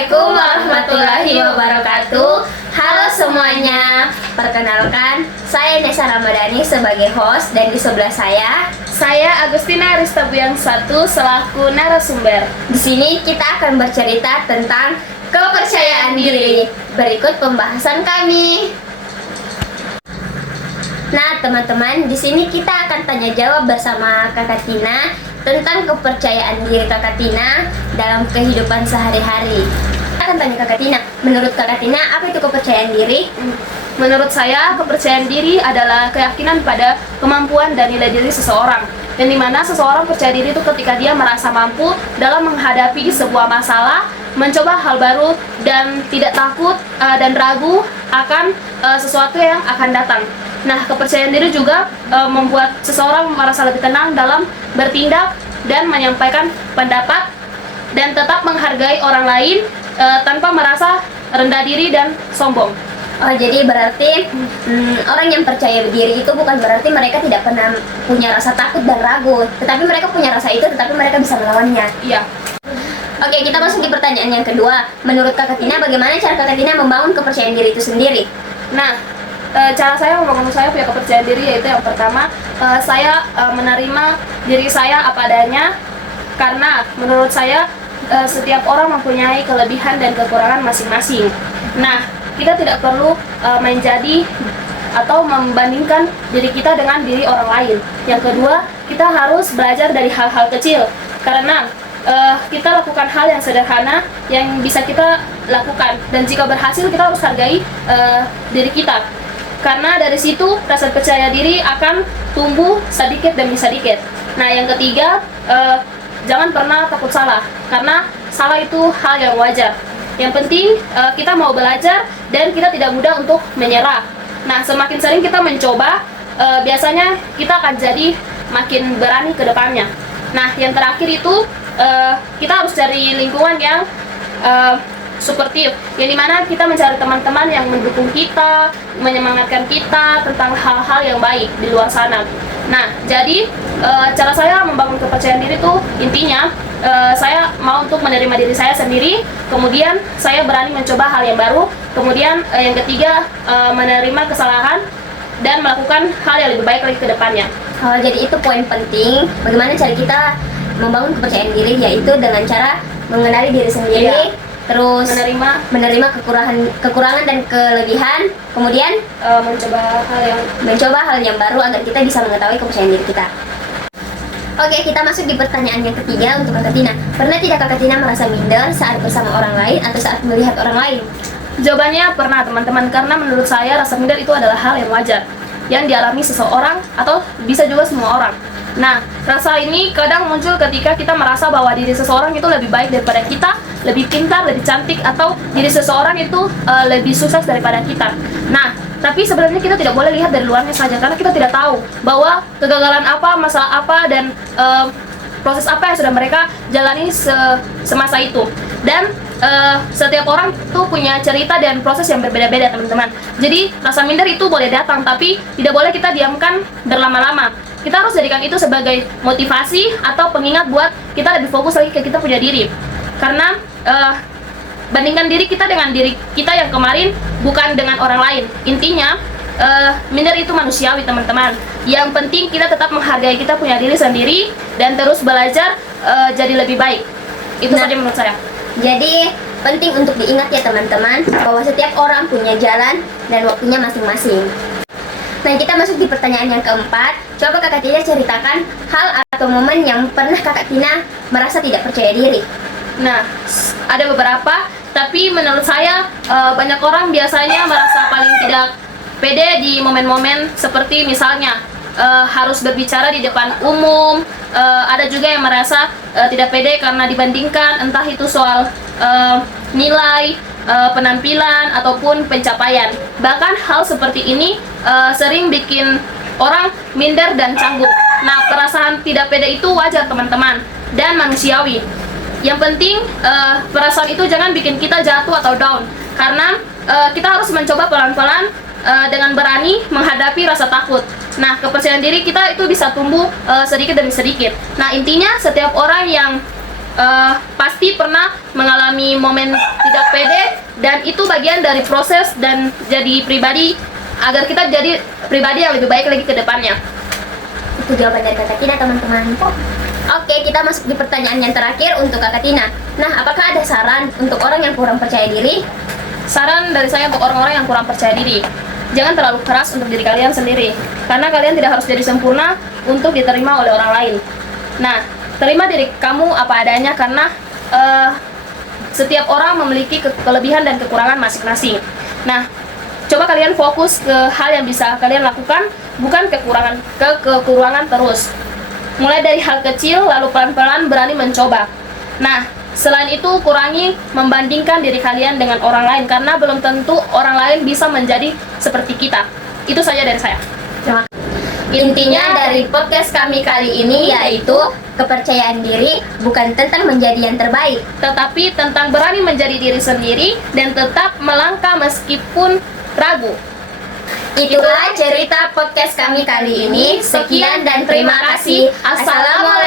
Assalamualaikum warahmatullahi wabarakatuh. Halo semuanya, perkenalkan saya Nesa Ramadhani sebagai host dan di sebelah saya Agustina Ristabuyang 1 selaku narasumber. Di sini kita akan bercerita tentang kepercayaan diri. Berikut pembahasan kami. Nah, teman-teman, di sini kita akan tanya jawab bersama Kakak Tina tentang kepercayaan diri Kakak Tina dalam kehidupan sehari-hari. Kita akan tanya Kakak Tina, menurut Kakak Tina, apa itu kepercayaan diri? Menurut saya, kepercayaan diri adalah keyakinan pada kemampuan dan nilai diri seseorang. Yang dimana seseorang percaya diri itu ketika dia merasa mampu dalam menghadapi sebuah masalah, mencoba hal baru, dan tidak takut dan ragu akan sesuatu yang akan datang. Nah, kepercayaan diri juga membuat seseorang merasa lebih tenang dalam bertindak dan menyampaikan pendapat dan tetap menghargai orang lain tanpa merasa rendah diri dan sombong. Oh, jadi berarti orang yang percaya diri itu bukan berarti mereka tidak pernah punya rasa takut dan ragu, tetapi mereka punya rasa itu, tetapi mereka bisa melawannya. Iya. Oke, kita masuk di pertanyaan yang kedua. Menurut Kakak Tina, bagaimana cara Kakak Tina membangun kepercayaan diri itu sendiri? Nah, cara saya membangun saya punya kepercayaan diri yaitu yang pertama, saya menerima diri saya apa adanya, karena menurut saya setiap orang mempunyai kelebihan dan kekurangan masing-masing. Nah, kita tidak perlu menjadi atau membandingkan diri kita dengan diri orang lain. Yang kedua, kita harus belajar dari hal-hal kecil, karena kita lakukan hal yang sederhana yang bisa kita lakukan, dan jika berhasil kita harus hargai diri kita, karena dari situ rasa percaya diri akan tumbuh sedikit demi sedikit. Nah, yang ketiga, jangan pernah takut salah, karena salah itu hal yang wajar. Yang penting kita mau belajar dan kita tidak mudah untuk menyerah. Nah, semakin sering kita mencoba, biasanya kita akan jadi makin berani ke depannya. Nah, yang terakhir itu kita harus cari lingkungan yang suportif, yang dimana kita mencari teman-teman yang mendukung kita, menyemangatkan kita tentang hal-hal yang baik di luar sana. Nah, jadi cara saya membangun kepercayaan diri itu intinya saya mau untuk menerima diri saya sendiri, kemudian saya berani mencoba hal yang baru, kemudian yang ketiga menerima kesalahan dan melakukan hal yang lebih baik lagi ke depannya. Oh, jadi itu poin penting. Bagaimana cara kita membangun kepercayaan diri, yaitu dengan cara mengenali diri sendiri, iya, terus menerima kekurangan dan kelebihan, kemudian mencoba hal yang baru agar kita bisa mengetahui kepercayaan diri kita. Oke, kita masuk di pertanyaan yang ketiga untuk Kakak Tina. Pernah tidak Kakak Tina merasa minder saat bersama orang lain atau saat melihat orang lain? Jawabannya pernah, teman-teman, karena menurut saya rasa minder itu adalah hal yang wajar yang dialami seseorang atau bisa juga semua orang. Nah, rasa ini kadang muncul ketika kita merasa bahwa diri seseorang itu lebih baik daripada kita, lebih pintar, lebih cantik, atau diri seseorang itu lebih sukses daripada kita. Nah, tapi sebenarnya kita tidak boleh lihat dari luarnya saja, karena kita tidak tahu bahwa kegagalan apa, masalah apa, dan proses apa yang sudah mereka jalani semasa itu. Dan setiap orang tuh punya cerita dan proses yang berbeda-beda, teman-teman. Jadi rasa minder itu boleh datang, tapi tidak boleh kita diamkan berlama-lama. Kita harus jadikan itu sebagai motivasi atau pengingat buat kita lebih fokus lagi ke kita punya diri. Karena bandingkan diri kita dengan diri kita yang kemarin, bukan dengan orang lain. Intinya minder itu manusiawi, teman-teman. Yang penting kita tetap menghargai kita punya diri sendiri dan terus belajar jadi lebih baik. Itu saja menurut saya. Jadi penting untuk diingat ya, teman-teman, bahwa setiap orang punya jalan dan waktunya masing-masing. Nah, kita masuk di pertanyaan yang keempat. Coba Kakak Tina ceritakan hal atau momen yang pernah Kakak Tina merasa tidak percaya diri. Nah, ada beberapa, tapi menurut saya banyak orang biasanya merasa paling tidak pede di momen-momen seperti misalnya harus berbicara di depan umum. Ada juga yang merasa tidak pede karena dibandingkan, entah itu soal nilai, penampilan, ataupun pencapaian. Bahkan hal seperti ini sering bikin orang minder dan canggung. Nah, perasaan tidak pede itu wajar, teman-teman, dan manusiawi. Yang penting perasaan itu jangan bikin kita jatuh atau down, karena kita harus mencoba pelan-pelan dengan berani menghadapi rasa takut. Nah, kepercayaan diri kita itu bisa tumbuh sedikit demi sedikit. Nah, intinya setiap orang yang pasti pernah mengalami momen tidak pede, dan itu bagian dari proses dan jadi pribadi agar kita jadi pribadi yang lebih baik lagi ke depannya. Itu jawaban dari Kakak Tina, teman-teman. Oke, kita masuk di pertanyaan yang terakhir untuk Kakak Tina. Nah, apakah ada saran untuk orang yang kurang percaya diri? Saran dari saya untuk orang-orang yang kurang percaya diri, jangan terlalu keras untuk diri kalian sendiri, karena kalian tidak harus jadi sempurna untuk diterima oleh orang lain. Nah, terima diri kamu apa adanya, karena setiap orang memiliki kelebihan dan kekurangan masing-masing. Nah, coba kalian fokus ke hal yang bisa kalian lakukan, bukan kekurangan terus. Mulai dari hal kecil, lalu pelan-pelan berani mencoba. Nah, selain itu kurangi membandingkan diri kalian dengan orang lain, karena belum tentu orang lain bisa menjadi seperti kita. Itu saja dari saya. Intinya dari podcast kami kali ini yaitu kepercayaan diri bukan tentang menjadi yang terbaik, tetapi tentang berani menjadi diri sendiri dan tetap melangkah meskipun ragu. Itulah cerita podcast kami kali ini. Sekian dan terima kasih. Assalamualaikum.